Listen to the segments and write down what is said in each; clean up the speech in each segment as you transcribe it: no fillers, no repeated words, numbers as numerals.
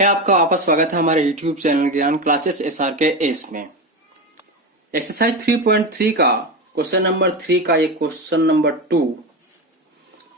है आपका वापस स्वागत है हमारे YouTube चैनल ज्ञान क्लासेस SR के एस में। एक्सरसाइज 3.3 का क्वेश्चन नंबर 3 का ये क्वेश्चन नंबर 2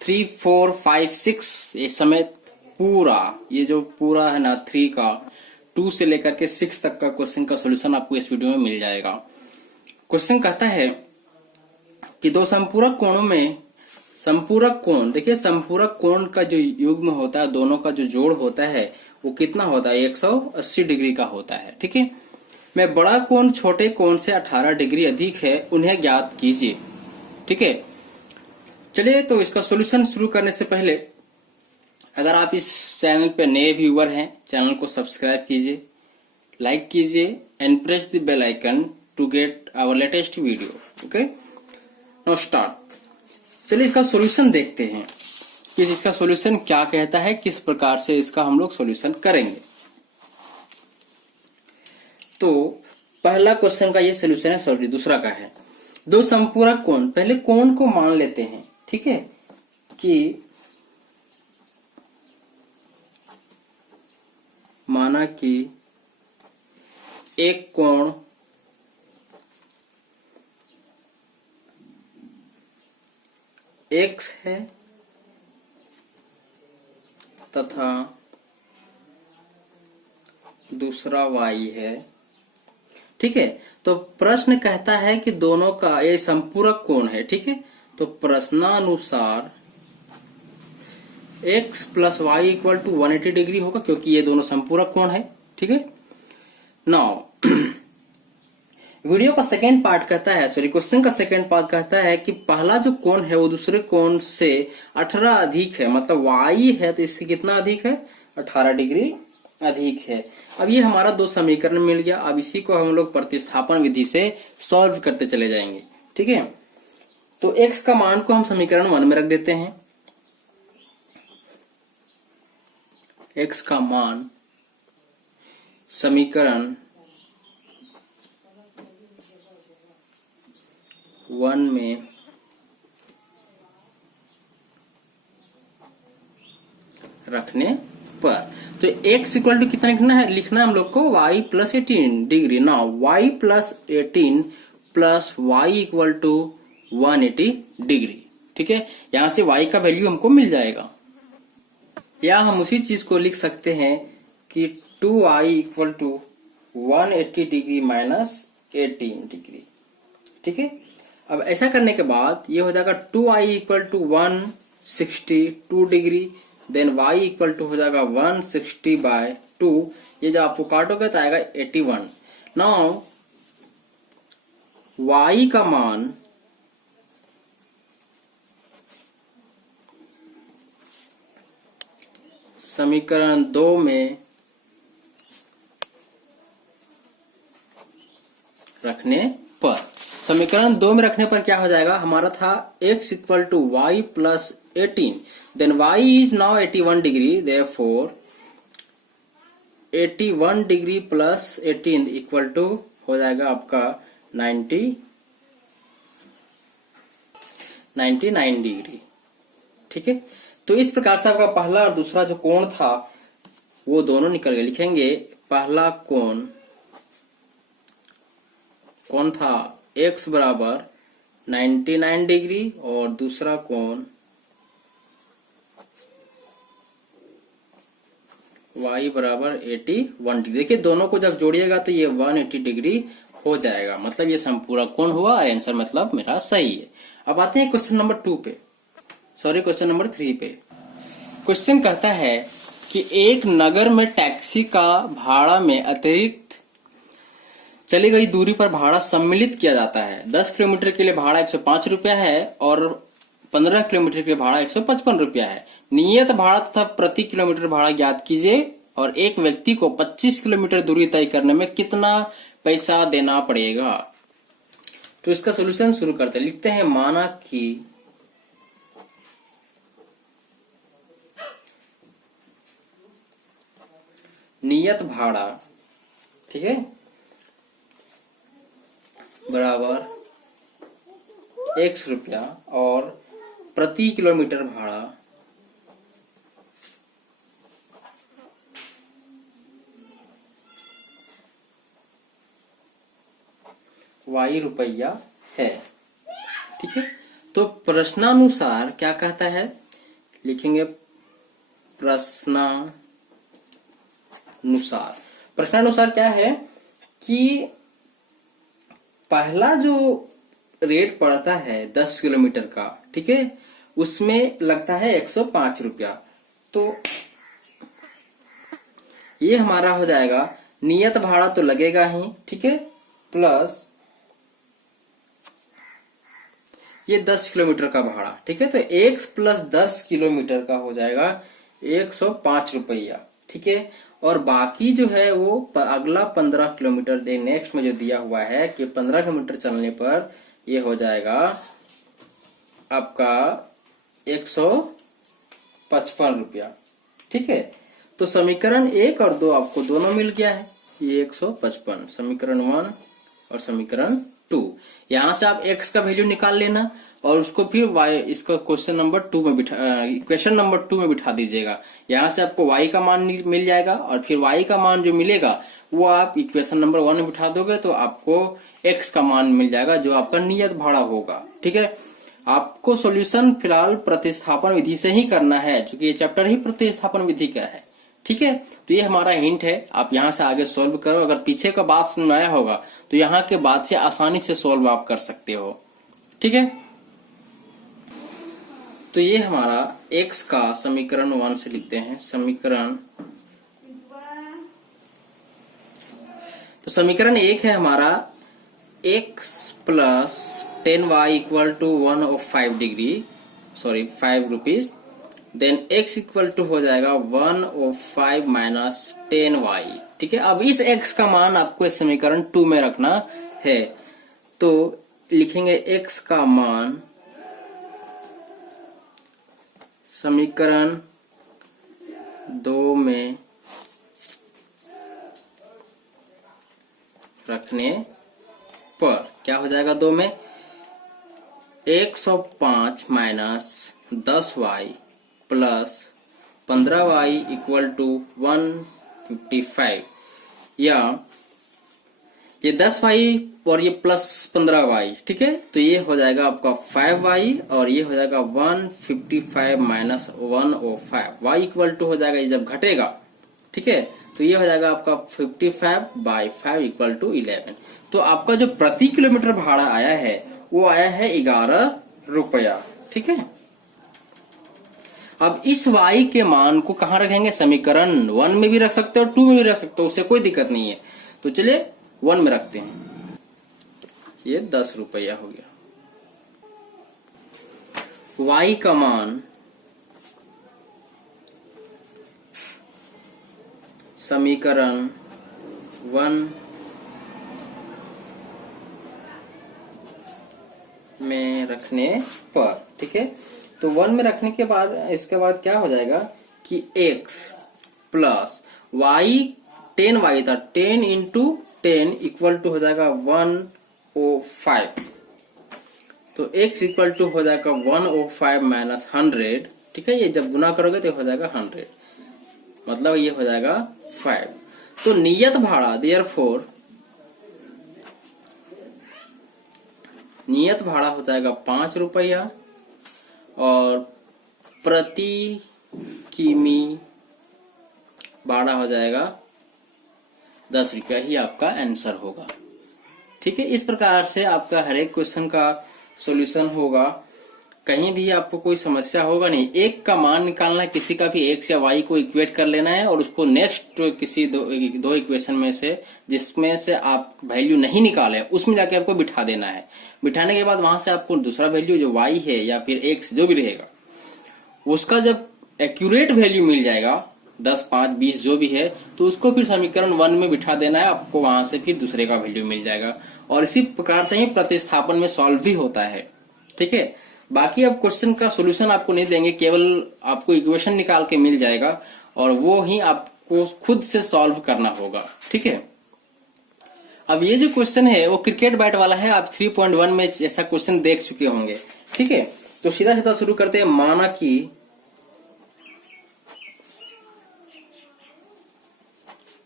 3, 4, 5, 6 ये समेत पूरा ये जो पूरा है ना 3 का 2 से लेकर के 6 तक का क्वेश्चन का सोल्यूशन आपको इस वीडियो में मिल जाएगा। क्वेश्चन कहता है कि दो संपूरक कोणों में संपूरक कोण, देखिए संपूरक कोण का जो युग्म होता है, दोनों का जो जोड़ होता है वो कितना होता है, 180 डिग्री का होता है। ठीक है, मैं बड़ा कोण छोटे कोण से 18 डिग्री अधिक है, उन्हें ज्ञात कीजिए। ठीक है, चलिए तो इसका सॉल्यूशन शुरू करने से पहले अगर आप इस चैनल पे नए व्यूअर हैं, चैनल को सब्सक्राइब कीजिए, लाइक कीजिए and press the bell icon to get our latest video. Okay, now start. चलिए इसका सॉल्यूशन देखते हैं कि इसका सॉल्यूशन क्या कहता है, किस प्रकार से इसका हम लोग सॉल्यूशन करेंगे। तो पहला क्वेश्चन का ये सॉल्यूशन है, सॉरी दूसरा का है। दो संपूरक कोण, पहले कोण को मान लेते हैं। ठीक है, कि माना कि एक कोण x है तथा दूसरा y है। ठीक है, तो प्रश्न कहता है कि दोनों का ये संपूरक कोण है। ठीक है, तो प्रश्नानुसार x plus Y equal to 180 degree होगा, क्योंकि ये दोनों संपूरक कोण है। ठीक है, नाउ वीडियो का सेकेंड पार्ट कहता है, सॉरी क्वेश्चन का सेकेंड पार्ट कहता है कि पहला जो कोण है वो दूसरे कोण से 18 अधिक है, मतलब y है तो इससे कितना अधिक है, 18 डिग्री अधिक है। अब ये हमारा दो समीकरण मिल गया। अब इसी को हम लोग प्रतिस्थापन विधि से सॉल्व करते चले जाएंगे। ठीक है, तो x का मान को हम समीकरण 1 में रख देते हैं। x का मान समीकरण 1 में रखने पर तो x इक्वल टू कितना लिखना है हम लोग को, y प्लस 18 डिग्री। ना y plus 18 plus Y equal to 180 degree. ठीक है, यहां से y का वैल्यू हमको मिल जाएगा, या हम उसी चीज को लिख सकते हैं कि 2y equal to 180 degree minus 18 degree. ठीक है, अब ऐसा करने के बाद ये हो जाएगा 2y equal to 162 degree, then y equal to हो जाएगा 160 बाय 2। ये जब आपको काटोगे तो आएगा 81। नाउ y का मान समीकरण 2 में रखने पर, समीकरण 2 में रखने पर क्या हो जाएगा, हमारा था x equal to Y plus 18, then y is now 81 degree, therefore 81 degree plus 18 equal to हो जाएगा आपका 99 डिग्री। ठीक है, तो इस प्रकार से आपका पहला और दूसरा जो कोण था वो दोनों निकल गए। लिखेंगे पहला कोण कौन था, x बराबर 99 डिग्री और दूसरा कोण y बराबर 81 डिग्री। देखिए दोनों को जब जोड़िएगा तो ये 180 डिग्री हो जाएगा, मतलब ये संपूरक कोण हुआ और आंसर मतलब मेरा सही है। अब आते हैं क्वेश्चन नंबर 2 पे, सॉरी क्वेश्चन नंबर 3 पे। क्वेश्चन कहता है कि एक नगर में टैक्सी का भाड़ा में अतिरिक्त चली गई दूरी पर भाड़ा सम्मिलित किया जाता है। 10 किलोमीटर के लिए भाड़ा 105 रुपया है और 15 किलोमीटर के लिए भाड़ा 155 रुपया है। नियत भाड़ा तथा प्रति किलोमीटर भाड़ा ज्ञात कीजिए और एक व्यक्ति को 25 किलोमीटर दूरी तय करने में कितना पैसा देना पड़ेगा। तो इसका सोल्यूशन शुरू करते हैं। लिखते हैं माना कि नियत भाड़ा, ठीक है, बराबर x रुपया और प्रति किलोमीटर भाड़ा y रुपया है। ठीक है, तो प्रश्नानुसार क्या कहता है, लिखेंगे प्रश्नानुसार। प्रश्नानुसार क्या है कि पहला जो रेट पड़ता है 10 किलोमीटर का, ठीक है, उसमें लगता है 105 रुपया। तो ये हमारा हो जाएगा, नियत भाड़ा तो लगेगा ही, ठीक है, प्लस ये 10 किलोमीटर का भाड़ा। ठीक है, तो x प्लस 10 किलोमीटर का हो जाएगा 105 रुपया। ठीक है, और बाकी जो है वो अगला 15 किलोमीटर नेक्स्ट में जो दिया हुआ है कि 15 किलोमीटर चलने पर ये हो जाएगा आपका 155 रुपया। ठीक है, तो समीकरण 1 और 2 आपको दोनों मिल गया है, ये 155 समीकरण 1 और समीकरण 2। यहां से आप x का वैल्यू निकाल लेना और उसको फिर y इसका क्वेश्चन नंबर 2 में इक्वेशन नंबर 2 में बिठा दीजिएगा। यहां से आपको y का मान मिल जाएगा और फिर y का मान जो मिलेगा वो आप इक्वेशन नंबर 1 में बिठा दोगे तो आपको x का मान मिल जाएगा जो आपका नियत भाड़ा होगा। ठीक है, आपको सॉल्यूशन फिलहाल प्रतिस्थापन विधि से ही करना है, क्योंकि ये चैप्टर ही प्रतिस्थापन विधि का है। ठीक है, तो ये हमारा हिंट है, आप यहां से आगे सॉल्व करो। अगर पीछे का बात सुनाया होगा तो यहाँ के बाद से आसानी से सॉल्व आप कर सकते हो। ठीक है, तो ये हमारा x का समीकरण 1 से लिखते हैं समीकरण। तो समीकरण 1 है हमारा x plus 10y equal to 105 degree, sorry 5 rupees, then x equal to हो जाएगा 105 माइनस 10y। ठीक है, अब इस x का मान आपको इस समीकरण 2 में रखना है, तो लिखेंगे x का मान समीकरण 2 में रखने पर क्या हो जाएगा, 2 में 105 minus 10y plus 15y equal to 155, या ये 10y और ये प्लस 15y। ठीक है, तो ये हो जाएगा आपका 5y और ये हो जाएगा 155 माइनस 105, y इक्वल टू हो जाएगा, ये जब घटेगा, ठीक है, तो ये हो जाएगा आपका 55/5 इक्वल टू 11। तो आपका जो प्रति किलोमीटर भाड़ा आया है वो आया है 11 रुपया। ठीक है, अब इस y के मान को कहां रखेंगे, समीकरण 1 में भी रख सकते हो, 2 में भी रख सकते हो, उससे कोई दिक्कत नहीं है। तो चलिए 1 में रखते हैं, ये 10 रुपया हो गया। y का मान समीकरण 1 में रखने पर, ठीक है, तो 1 में रखने के बाद इसके बाद क्या हो जाएगा कि x प्लस y 10y था, 10 इंटू 10 इक्वल टू हो जाएगा 105, तो x इक्वल टू हो जाएगा 105 माइनस 100। ठीक है, ये जब गुना करोगे तो हो जाएगा 100, मतलब ये हो जाएगा 5। तो नियत भाड़ा देयरफॉर नियत भाड़ा हो जाएगा 5 रुपया और प्रति किमी भाड़ा हो जाएगा 10 रुपया ही आपका आंसर होगा। ठीक है, इस प्रकार से आपका हर एक क्वेश्चन का सॉल्यूशन होगा, कहीं भी आपको कोई समस्या होगा नहीं। एक का मान निकालना है, किसी का भी x या y को इक्वेट कर लेना है और उसको नेक्स्ट किसी दो इक्वेशन में से जिसमें से आप वैल्यू नहीं निकाले उसमें जाके आपको बिठा देना है। बिठाने के बाद वहां से आपको दूसरा वैल्यू जो y है या फिर x जो भी रहेगा उसका जब एक्यूरेट वैल्यू मिल जाएगा 10, 5, 20 जो भी है, तो उसको फिर समीकरण 1 में बिठा देना है, आपको वहां से फिर दूसरे का वैल्यू मिल जाएगा। और इसी प्रकार से ही प्रतिस्थापन में सॉल्व भी होता है। ठीक है, बाकी अब क्वेश्चन का सॉल्यूशन आपको नहीं देंगे, केवल आपको इक्वेशन निकाल के मिल जाएगा और वो ही आपको खुद से सॉल्व करना होगा। ठीक है, अब ये जो क्वेश्चन है वो क्रिकेट बैट वाला है, आप 3.1 में ऐसा क्वेश्चन देख चुके होंगे। ठीक है, तो सीधा सीधा शुरू करते हैं। माना कि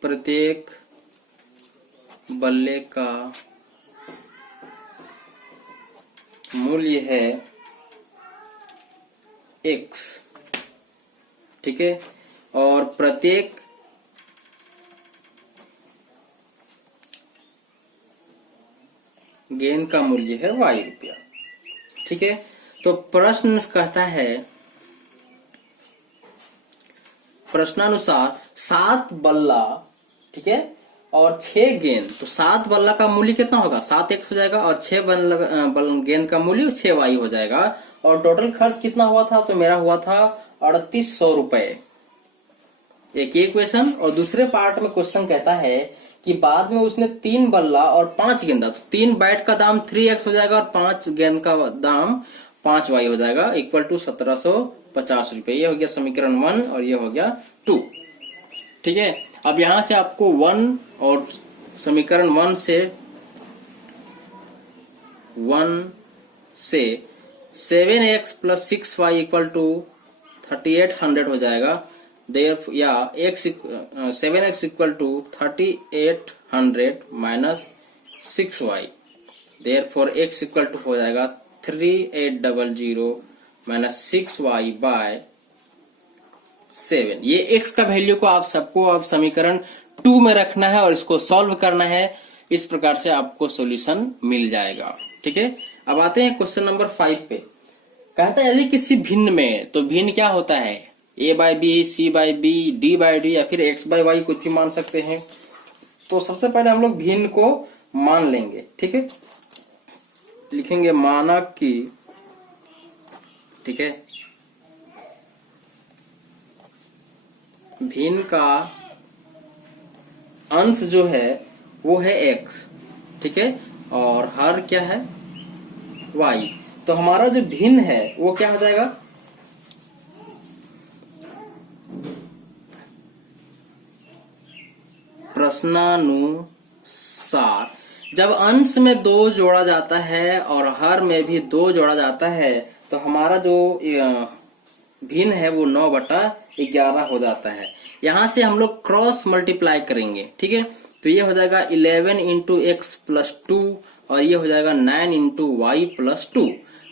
प्रत्येक बल्ले का मूल्य है x, ठीक है, और प्रत्येक गेंद का मूल्य है y रुपया, ठीक है। तो प्रश्न कहता है, प्रश्नानुसार 7 बल्ला, ठीक है, और 6 गेंद, तो 7 बल्ला का मूल्य कितना होगा, 7x हो जाएगा, और 6 गेंद का मूल्य 6y हो जाएगा, और टोटल खर्च कितना हुआ था, तो मेरा हुआ था 3800 रुपए। एक ये क्वेश्चन, और दूसरे पार्ट में क्वेश्चन कहता है कि बाद में उसने 3 बल्ला और 5 गेंदा, तो 3 बैट का दाम 3x हो जाएगा, और 5 गेंद का दाम 5y हो जाएगा, इक्वल टू 1750 रुपए। ये हो गया समीकरण 1 और ये हो गया 2, ठीक है। अब यहां से आपको 1 और समीकरण 1 से 7x plus 6y equal to 3800 हो जाएगा। या 7x equal to 3800 minus 6y, therefore x equal to हो जाएगा 3800 माइनस 6y बाय 7। ये x का वैल्यू को आप सबको अब समीकरण 2 में रखना है और इसको सॉल्व करना है। इस प्रकार से आपको सॉल्यूशन मिल जाएगा, ठीक है। अब आते हैं क्वेश्चन नंबर 5 पे। कहता है यदि किसी भिन्न में, तो भिन्न क्या होता है, a by B, c by B, d by D, या फिर x बाय वाई, कुछ भी मान सकते हैं। तो सबसे पहले हम लोग भिन्न को मान लेंगे, ठीक है। लिखेंगे माना कि, ठीक है, भिन्न का अंश जो है वो है x, ठीक है, और हर क्या है, y। तो हमारा जो भिन्न है वो क्या हो जाएगा, प्रश्नानुसार जब अंश में 2 जोड़ा जाता है और हर में भी 2 जोड़ा जाता है, तो हमारा जो भिन्न है वो 9/11 हो जाता है। यहां से हम लोग क्रॉस मल्टीप्लाई करेंगे, ठीक है। तो ये हो जाएगा 11 इंटू एक्स प्लस 2, और ये हो जाएगा 9 इंटू वाई प्लस 2।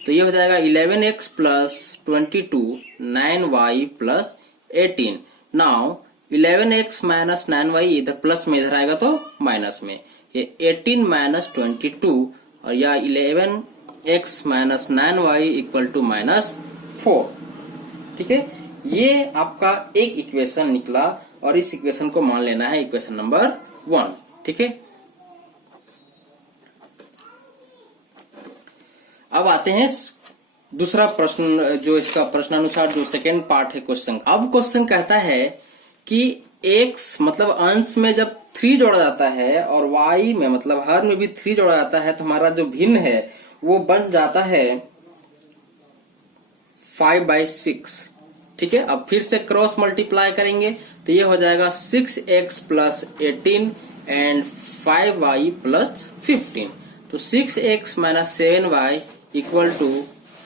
तो ये हो जाएगा 11x plus 22, 9y plus 18। Now 11x minus 9y, इधर प्लस में इधर आएगा तो माइनस में, ये 18 माइनस 22, और या 11x minus 9y equal to minus 4, ठीक है। ये आपका एक इक्वेशन निकला, और इस इक्वेशन को मान लेना है इक्वेशन नंबर 1, ठीक है। अब आते हैं दूसरा प्रश्न, जो इसका प्रश्नानुसार जो सेकेंड पार्ट है क्वेश्चन का। अब क्वेश्चन कहता है कि x मतलब अंश में जब 3 जोड़ा जाता है और y में मतलब हर में भी 3 जोड़ा जाता है, तो हमारा जो भिन्न है वो बन जाता है 5/6, ठीक है। अब फिर से क्रॉस मल्टीप्लाई करेंगे, तो ये हो जाएगा 6x plus 18 and 5y plus 15। तो 6x minus 7y equal to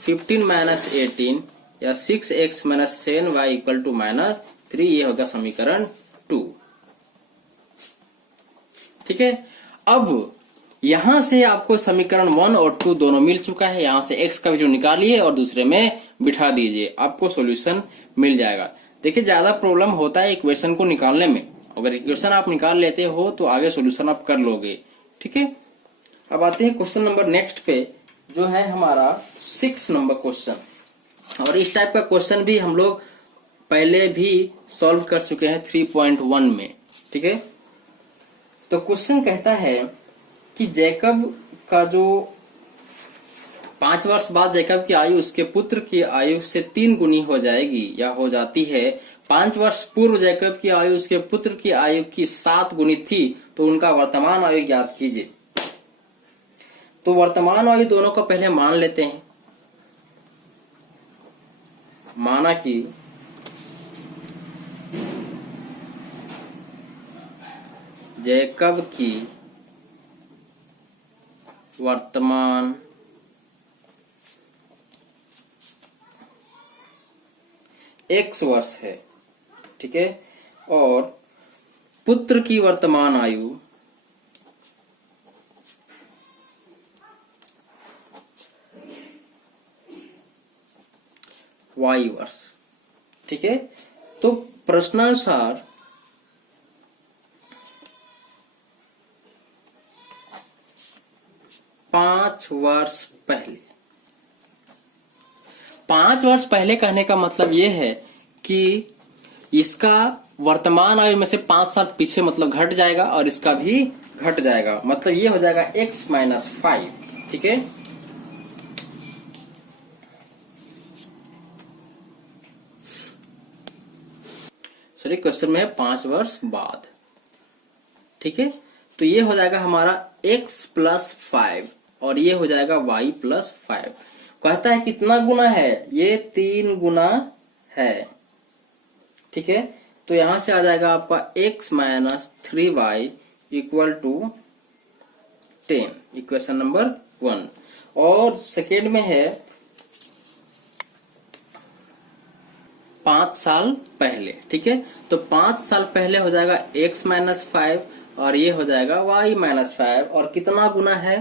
15 minus 18, या 6x minus 7y equal to minus 3। ये होगा समीकरण 2, ठीक है। अब यहां से आपको समीकरण 1 और 2 दोनों मिल चुका है। यहां से x का वैल्यू निकालिए और दूसरे में बिठा दीजिए, आपको सॉल्यूशन मिल जाएगा। देखिए ज्यादा प्रॉब्लम होता है इक्वेशन को निकालने में, अगर इक्वेशन आप निकाल लेते हो तो आगे सॉल्यूशन आप कर लोगे, ठीक है। अब आते हैं क्वेश्चन नंबर नेक्स्ट पे, जो है हमारा 6 नंबर क्वेश्चन। और इस टाइप का क्वेश्चन भी हम लोग पहले भी सॉल्व कर चुके हैं 3.1 में, ठीक है। तो क्वेश्चन कहता है कि जैकब का जो 5 वर्ष बाद जैकब की आयु उसके पुत्र की आयु से 3 गुनी हो जाएगी या हो जाती है। 5 वर्ष पूर्व जैकब की आयु उसके पुत्र की आयु की 7 गुनी थी, तो उनका वर्तमान आयु ज्ञात कीजिए। तो वर्तमान आयु दोनों को पहले मान लेते हैं। माना कि जैकब की वर्तमान x वर्ष है, ठीक है, और पुत्र की वर्तमान आयु वाई वर्ष। ठीक है, तो प्रश्नानुसार पांच वर्ष पहले कहने का मतलब ये है कि इसका वर्तमान आयु में से 5 साल पीछे मतलब घट जाएगा और इसका भी घट जाएगा, मतलब ये हो जाएगा x माइनस 5। ठीक है, सॉरी क्वेश्चन में है 5 वर्ष बाद। ठीक है, तो ये हो जाएगा हमारा x प्लस 5 और ये हो जाएगा y प्लस 5। कहता है कितना गुना है, ये 3 गुना है। ठीक है, तो यहां से आ जाएगा आपका x minus 3y equal to 10, equation number 1। और सेकेंड में है 5 साल पहले। ठीक है, तो 5 साल पहले हो जाएगा x माइनस 5 और ये हो जाएगा y माइनस 5 और कितना गुना है,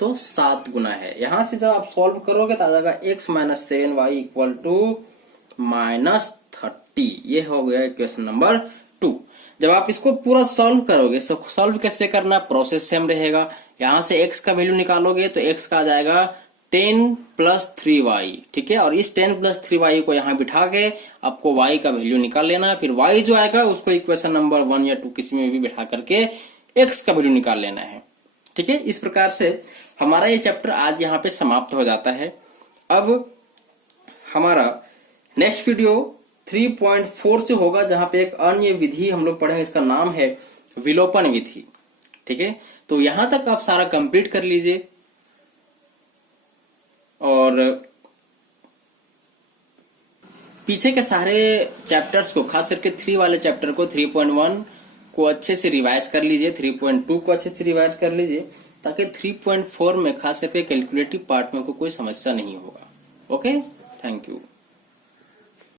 तो 7 गुना है। यहां से जब आप सॉल्व करोगे तो आ जाएगा x minus 7y equal to minus 30। ये हो गया इक्वेशन नंबर 2। जब आप इसको पूरा सॉल्व करोगे, सॉल्व कैसे करना, प्रोसेस सेम रहेगा। यहां से x का वैल्यू निकालोगे तो x का आ जाएगा 10 प्लस 3y। ठीक है, और इस 10 प्लस 3y को यहाँ बिठा के आपको y का वैल्यू निकाल लेना है। फिर y जो आएगा उसको इक्वेशन नंबर 1 या 2 किसी में भी बिठा करके x का वैल्यू निकाल लेना है। ठीक है, इस प्रकार से हमारा ये चैप्टर आज यहाँ पे समाप्त हो जाता है। अब हमारा नेक्स्ट वीडियो 3.4 से होगा, जहां पे एक अन्य विधि हम लोग पढ़ेंगे, इसका नाम है विलोपन विधि। ठीक है, तो यहां तक आप सारा कंप्लीट कर लीजिए और पीछे के सारे चैप्टर्स को, खास करके 3 वाले चैप्टर को 3.1 को अच्छे से रिवाइज कर लीजिए, 3.2 को अच्छे से रिवाइज कर लीजिए, ताकि 3.4 में खास करके कैलकुलेटिव पार्ट में कोई समस्या नहीं होगा। Okay, thank you.